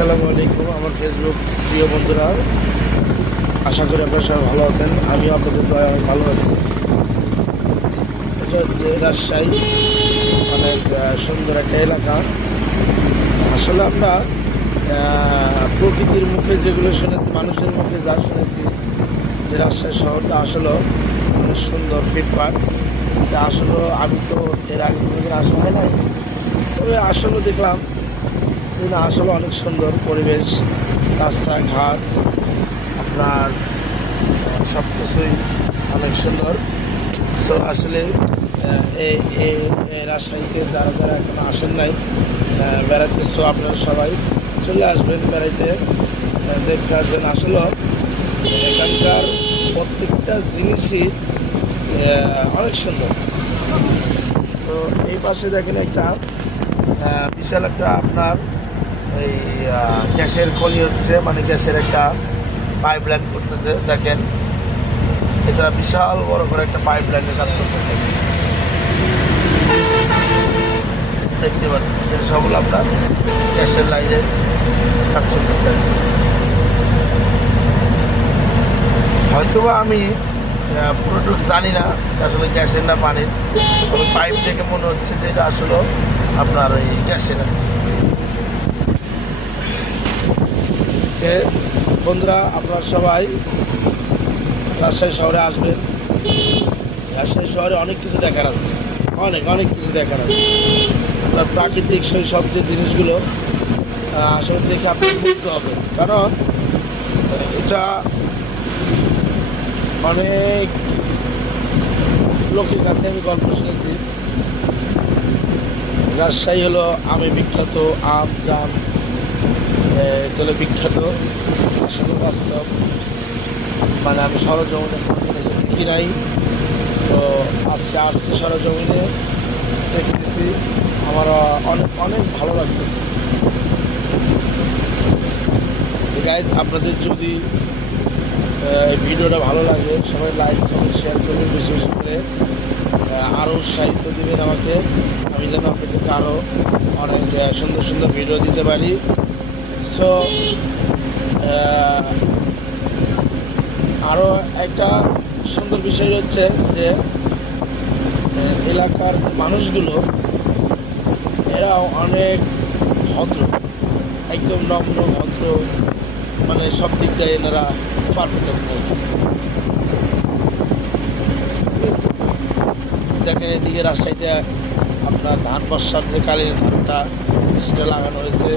আসসালামু আলাইকুম আমার ফেসবুক প্রিয় বন্ধুরা, আশা করি আপনারা সবাই ভালো আছেন। আমি আপনাদের দয়ায় অনেক ভালো আছি। এটা হচ্ছে রাজশাহী, অনেক সুন্দর একটা এলাকা। আসলে আমরা প্রকৃতির মুখে যেগুলো শুনেছি, মানুষের মুখে যা শুনেছি যে রাজশাহী শহরটা আসলে অনেক সুন্দর ফিটফাট। আসলে আমি তো এর আগে কোনোদিন আসা হয় নাই, তবে আসলে দেখলাম আসলে অনেক সুন্দর পরিবেশ, রাস্তাঘাট, আপনার সব কিছুই অনেক সুন্দর। সো আসলে এই রাজশাহীতে যারা যারা এখনো আসেন নাই বেড়াতে, সো আপনারা সবাই চলে আসবেন বেড়াইতে, দেখতে আসবেন। আসলে এখানকার প্রত্যেকটা জিনিসই অনেক সুন্দর। তো এই পাশে দেখেন একটা বিশাল একটা আপনার এই গ্যাসের খনি হচ্ছে, মানে গ্যাসের একটা পাইপ লাইন করতেছে। দেখেন এটা বিশাল বড় করে একটা পাইপ লাইনের কাজ চলতেছে, দেখতে পাচ্ছেন। সবগুলো আপনার গ্যাসের লাইনের কাজ চলতেছে। হয়তোবা আমি পুরোটুকু জানি না আসলে গ্যাসের না পানির, তবে পাইপ দেখে মনে হচ্ছে যে এটা আসলে আপনার ওই গ্যাসের। বন্ধুরা, আপনারা সবাই রাজশাহী শহরে আসবেন। রাজশাহী শহরে অনেক কিছু দেখার আছে, অনেক অনেক কিছু দেখার আছে। আপনার প্রাকৃতিক সেই সব যে জিনিসগুলো আসলে দেখে আপনি বুঝতে হবে, কারণ এটা অনেক লোকের কাছে আমি গল্প শুনেছি। রাজশাহী হলো আমে বিখ্যাত, আম জাম এগুলো বিখ্যাত। আসলে বাস্তব, মানে আমি সরজমিনে কোনোদিন এসে দেখি নাই, তো আজকে আসছি সরজমিনে, দেখতেছি, আমার অনেক অনেক ভালো লাগতেছে। গাইজ, আপনাদের যদি ভিডিওটা ভালো লাগে সবাই লাইক কমেন্ট শেয়ার করবেন, বেশি বেশি করে আরও উৎসাহিত দেবেন আমাকে, আমি যেন আপনাদেরকে আরও অনেক সুন্দর সুন্দর ভিডিও দিতে পারি। সো আরও একটা সুন্দর বিষয় হচ্ছে যে এলাকার মানুষগুলো এরা অনেক ভদ্র, একদম নম্র ভদ্র, মানে সব দিক দিয়ে এনারা পারফেক্ট আছে। দেখেন এদিকে রাজশাহীতে আপনার ধান বর্ষার যে কালীন ধানটা সেটা লাগানো হয়েছে।